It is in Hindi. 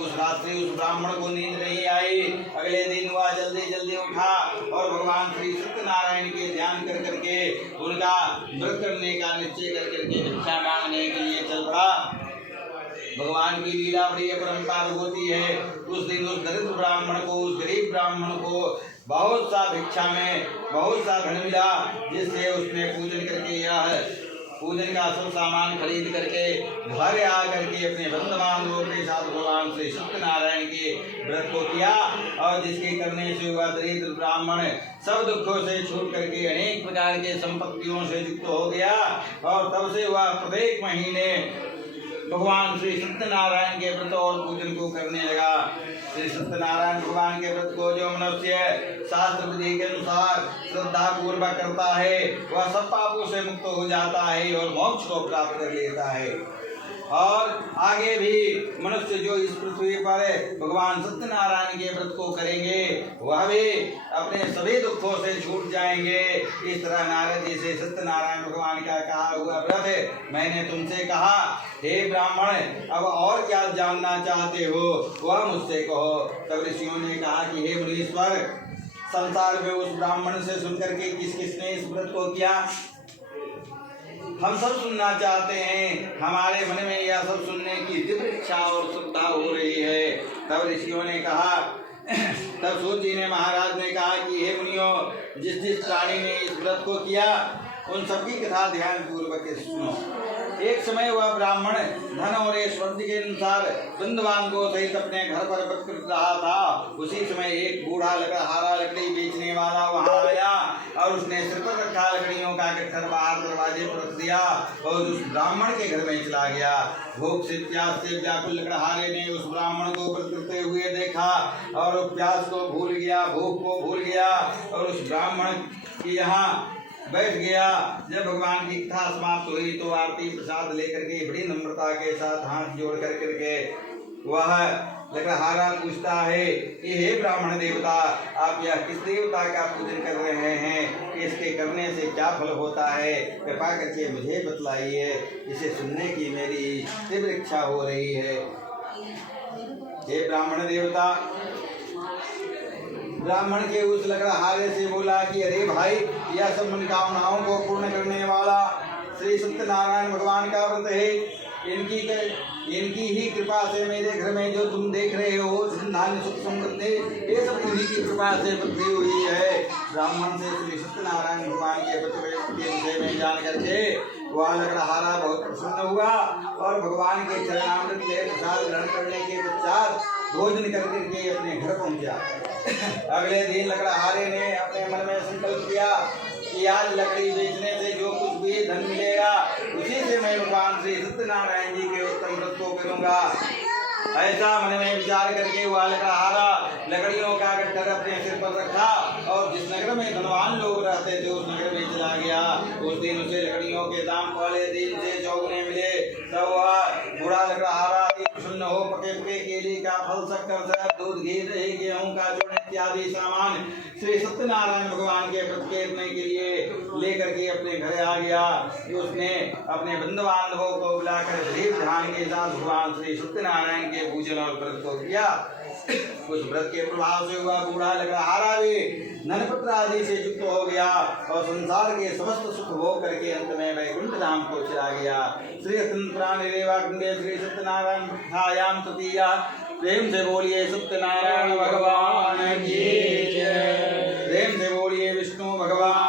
उस रात्रि उस ब्राह्मण को नींद नहीं आई। अगले दिन वह जल्दी जल्दी उठा और भगवान श्री सत्यनारायण के ध्यान कर करके उनका व्रत करने का निश्चय कर करके भिक्षा मांगने के लिए चल पड़ा। भगवान की लीला बड़ी अपरंपार होती है। उस दिन उस दरिद्र ब्राह्मण को, उस गरीब ब्राह्मण को बहुत सा भिक्षा में बहुत सा धन मिला, जिससे उसने पूजन करके यह पूजन का सब सामान खरीद करके घर आ करके अपने बंधु बांधवों के साथ भगवान श्री सत्यनारायण के व्रत को किया। और जिसके करने से वह दरिद्र ब्राह्मण सब दुखों से छूट करके अनेक प्रकार के संपत्तियों से युक्त हो गया। और तब से वह प्रत्येक महीने भगवान श्री सत्यनारायण के व्रत और पूजन को करने लगा। श्री सत्यनारायण भगवान के व्रत को जो मनुष्य शास्त्र विधि के अनुसार श्रद्धा पूर्वक करता है वह सब पापों से मुक्त हो जाता है और मोक्ष को प्राप्त कर लेता है। और आगे भी मनुष्य जो इस पृथ्वी पर भगवान सत्यनारायण के व्रत को करेंगे वह भी अपने सभी दुखों से छूट जाएंगे। इस तरह नारद जी से सत्यनारायण भगवान का कहा हुआ व्रत मैंने तुमसे कहा, हे ब्राह्मण अब और क्या जानना चाहते हो वह मुझसे कहो। तब ऋषियों ने कहा कि हे मुनीश्वर, संसार में उस ब्राह्मण से सुनकर के किस किसने इस व्रत को किया हम सब सुनना चाहते हैं। हमारे मन में यह सब सुनने की तीव्र इच्छा और श्रद्धा हो रही है। तब ऋषियों ने कहा, तब सूत जी ने महाराज ने कहा कि हे मुनियों, जिस जिस प्राणी ने इस व्रत को किया उन सबकी कथा ध्यान पूर्वक सुनो। एक समय वह ब्राह्मण धन और ऐश्वर्य के अनुसार बंधुवान को सहित अपने घर पर व्रत कर रहा था। उसी समय एक बूढ़ा लकड़हारा लकड़ी बेचने वाला वहां आया और उसने सिर पर रखा लकड़ियों का गट्ठर बाहर दरवाजे पर रख दिया और उस ब्राह्मण के घर में चला गया। भूख से प्यास से व्याकुल लकड़हारे ने उस ब्राह्मण को व्रत करते हुए देखा और प्यास को भूल गया, भूख को भूल गया और उस ब्राह्मण की यहाँ बैठ गया। जब भगवान की कथा समाप्त हुई तो आरती प्रसाद लेकर के बड़ी नम्रता के साथ हाथ जोड़ कर करके वह लकड़हारा पूछता है कि हे ब्राह्मण देवता, आप यह किस देवता का पूजन कर रहे हैं, इसके करने से क्या फल होता है, कृपा करके मुझे बतलाइए, इसे सुनने की मेरी तीव्र इच्छा हो रही है। हे ब्राह्मण देवता, ब्राह्मण के उस लकड़हारे से बोला कि अरे भाई, यह सब मनोकामनाओं को पूर्ण करने वाला श्री सत्यनारायण भगवान का व्रत है। इनकी ही कृपा से मेरे घर में जो तुम देख रहे हो धन सुख समृद्धि ये सब इन्हीं की कृपा से वृद्धि हुई है। ब्राह्मण से श्री सत्यनारायण भगवान के व्रत के विषय में जान करके वह लकड़हारा बहुत प्रसन्न हुआ और भगवान के चरणामृत ले प्रसाद ग्रहण करने के पश्चात भोजन करके अपने घर पहुंचा। अगले दिन लकड़हारे ने अपने मन में संकल्प किया कि आज लकड़ी बेचने से जो कुछ भी धन मिलेगा उसी से मैं भगवान श्री सत्यनारायण जी के उत्तम व्रत को करूंगा। ऐसा मन में विचार करके वह लकड़हारा लकड़ियों का गट्ठर अपने सिर पर रखा और जिस नगर में धनवान लोग रहते थे उस नगर में चला गया। उस दिन उसे लकड़ियों के दाम पहले दिन से चौगुने मिले। तब वह बूढ़ा लकड़हारा प्रसन्न हो पके पके केले का फल, शक्कर, दूध, घी, दही, गेहूं का चूर्ण इत्यादि सामान श्री सत्यनारायण भगवान के व्रत करने के लिए लेकर के अपने घर आ गया। उसने अपने बंधु बांधवों को बुलाकर गरीब ध्यान के साथ भगवान श्री सत्यनारायण के पूजन और व्रत को किया। उस व्रत के प्रभाव से हुआ बूढ़ा लकड़हारा भी धनपत्र आदि से युक्त हो गया और संसार के समस्त सुख भोग करके अंत में वैकुंठ धाम को चला गया। श्री श्री सत्यनारायण कथायाम तृतीया। प्रेम से बोलिए सत्यनारायण भगवान की जय। प्रेम से बोलिए विष्णु भगवान